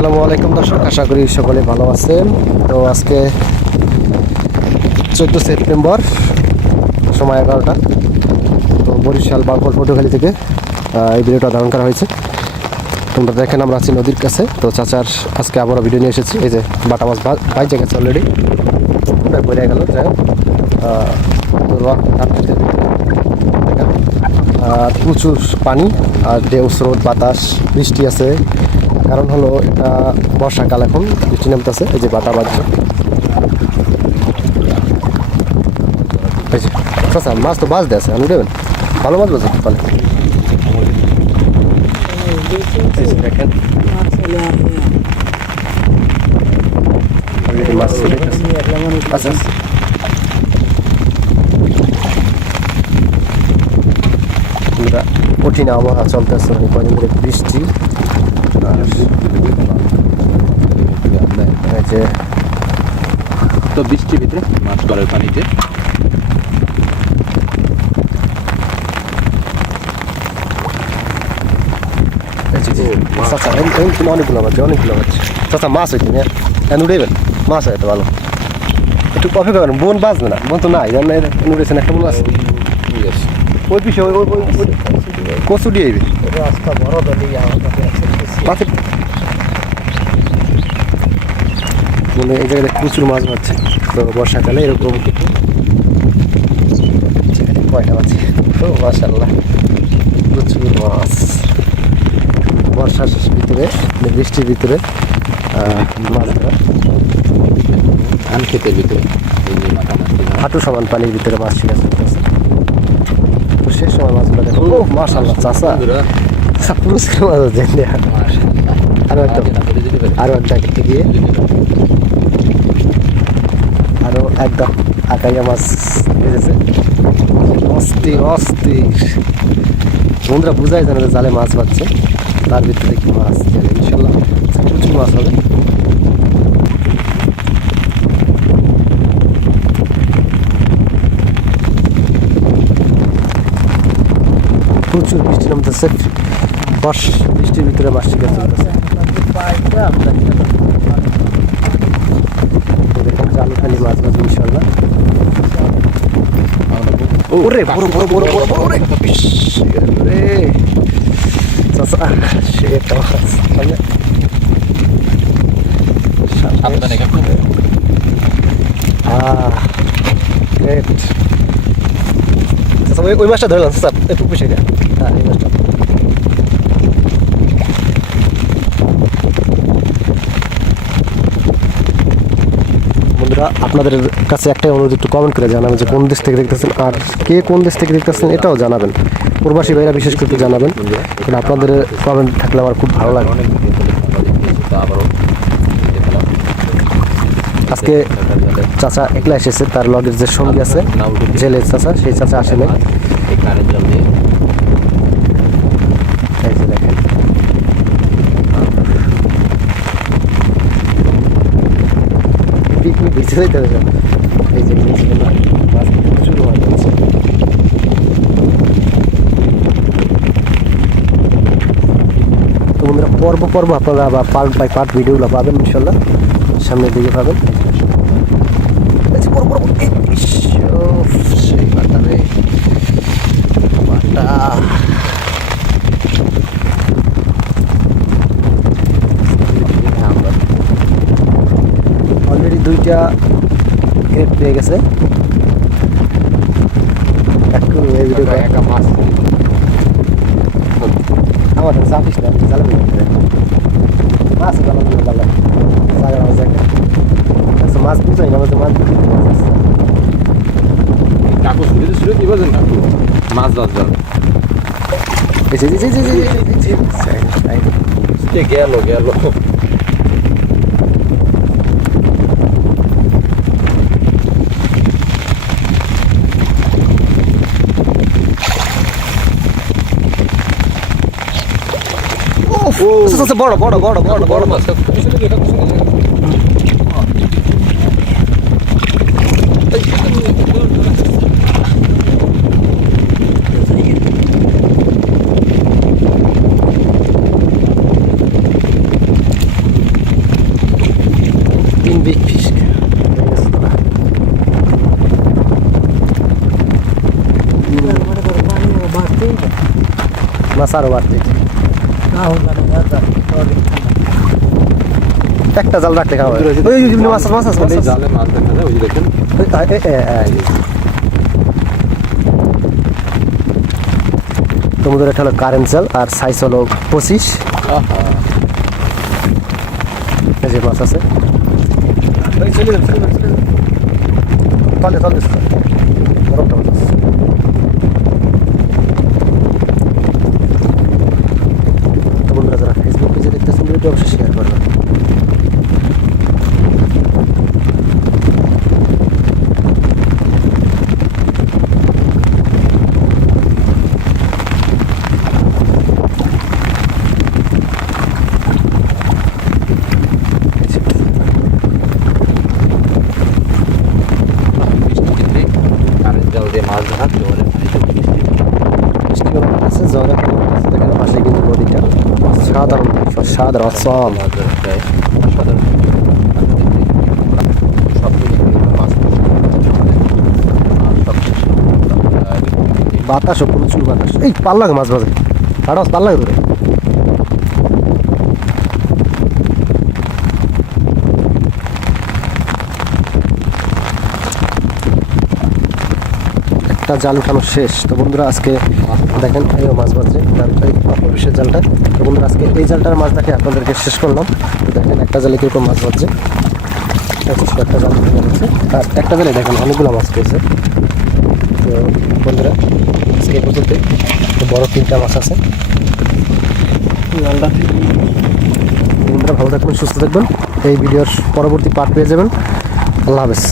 আসসালামু আলাইকুম দর্শক, আশা করি সকলে ভালো আছেন। তো আজকে 14 সেপ্টেম্বর, সময় 11টা। তো বরিশাল বাউফল পটুয়াখালী থেকে এই ভিডিওটা ধারণ করা হয়েছে। তোমরা দেখেন আমরা আছি নদীর কাছে। তো চাচার আজকে আবারও ভিডিও নিয়ে এসেছি। এই যে বাটা মাছ বাইজে গেছে অলরেডি, ওটা বেড়ে গেল। যাই হোক, আর প্রচুর পানি আর ঢেউ স্রোত বাতাস বৃষ্টি আছে। কারণ হলো এটা বর্ষাকাল, এখন বৃষ্টি নামতেছে। এই যে বাটা বাজছে। আচ্ছা, মাছ তো বাজতে আছে, আপনি দেবেন ভালো মাছ বাজে পালে। দেখেন মাছ আচ্ছা, কঠিন আবহাওয়া চলতেছে, কদিন ধরে বৃষ্টি। যে তো বৃষ্টির ভিতরে মাছ গড়ের পানিতে অনেকগুলো মাছ, অনেকগুলো মাছ। চাচা মাছ হইতে উঠেবেন, মাছ হয় ভালো। একটু কফি খাবেন, বোন বাঁচবে না, বোন তো নাই উঠেছেন একটা বোন আছে ওই পিছিয়ে কচু দিয়ে মানে এই জায়গায় প্রচুর মাছ পাচ্ছে। তো বর্ষাকালে এরকম কয়টা মাছ, তো মাশাআল্লাহ প্রচুর মাছ। বর্ষার ভিতরে, বৃষ্টির ভিতরে মাছ ধরা, ধান ক্ষেতের ভিতরে হাঁটু সমান পানির ভিতরে মাছ ছিল। তো শেষ সময় মাছগুলো দেখো, ও মাশাআল্লাহ চাচা পুরস্কার মাছ হচ্ছে। আরো একটা দেখতে গিয়ে আরো একদম আকাইয়া মাছ বেঁধেছে। অস্থির অস্থির বন্ধুরা, বোঝাই জানে যে জালে মাছ পাচ্ছে, তার ভিতরে কি মাছ ইনশাল্লাহ প্রচুর মাছ হবে। প্রচুর বৃষ্টি নামতেছে, বৃষ্টির ভিতরে মাছ শিকার চলতেছে। দেখুন জালে খালি মাছ মাছ ইনশাল্লাহ। ওরে বড় বড় বড় বড় বড় রে রে চাচা, সে একটা মাছ সাবধানে কাকু। ওই মাছটা ধরলাম স্যার, একটু পুষে গেল। হ্যাঁ, এই মাছটা বন্ধুরা, আপনাদের কাছে একটাই অনুরোধ, একটু কমেন্ট করে জানাবেন যে কোন দেশ থেকে দেখতেছেন, আর কে কোন দেশ থেকে দেখতেছেন এটাও জানাবেন। প্রবাসী ভাইরা বিশেষ করে জানাবেন, কারণ আপনাদের কমেন্ট থাকলে আমার খুব ভালো লাগে। আজকে চাচা একলা এসেছে, তার লগের যে সঙ্গী আছে জেলের চাচা, সেই চাচা আসে নাই। পিকনিক ঘুরতে যেতে হবে। এই যে প্রচুর মাছ আছে। তো বন্ধুরা, পর্ব পর্ব আপনারা বা পার্ট বাই পার্ট ভিডিওগুলো পাবেন ইনশাল্লাহ, সামনের দিকে পাবেন। সেই বাটা রে বাটা, অলরেডি 2টা গ্রেড পেয়ে গেছে। একটু এই ভিডিও একা মাছ আমাদের চাপিস না, জ্বালাবি মাছ জ্বালাবি জায়গা মাছ একটা মাছ বুঝাই না, আমাদের মাছ কাকু শুরু কি বলছেন কাকু? মাছ ধর গেল গেল। বড় বড় বড় বড় বড় মাছ। মাছ আরও বাড়তে একটা জাল রাখলে খাওয়া হয়। ওই মাছ আছে, মাছ আছে, মাছ এই আছে। জালে মাছ দেখা যায়, ওই যে দেখেন তোমাদের এটা হলো কারেন্ট জাল আর সাইজ হলো 25। এই যে মাছ আছে, তলে তলে বরফটা মাছ আছে। তো বন্ধুরা যারা ফেসবুক পেজে দেখতেছেন ভিডিওটি অবশ্যই শেয়ার করবেন। বৃষ্টি কিন্তু কারেন্ট জাল দিয়ে মাছ ধরা জোরে পানিতে বৃষ্টি মিষ্টি গরম আছে, জ্বরে দেখেন পাশে কিন্তু নদীটা সাধারণ সাধারণ অসম। মাছ ধরা যায় সাধারণ সব মাছ বাতাসও প্রচুর বাতাস। এই পাল্লাগে মাছ বাজে, কাটা মাছ পাল্লাগে ধরে। একটা জাল উঠানো শেষ। তো বন্ধুরা আজকে দেখেন এই মাছ বাজছে, বিশেষ জালটা। তো বন্ধুরা আজকে এই জালটার মাছ দেখে আপনাদেরকে শেষ করলাম। তো দেখেন একটা জালে কীরকম মাছ বাজছে, একটা জাল উঠে গেছে। আর একটা জালে দেখেন অনেকগুলো মাছ পেয়েছে। তো বন্ধুরা আজকে এই পর্যন্তই। তো বড় 3টা মাছ আছে। বন্ধুরা ভালো থাকবেন, সুস্থ থাকবেন। এই ভিডিওর পরবর্তী পার্ট পেয়ে যাবেন। আল্লাহ হাফেজ।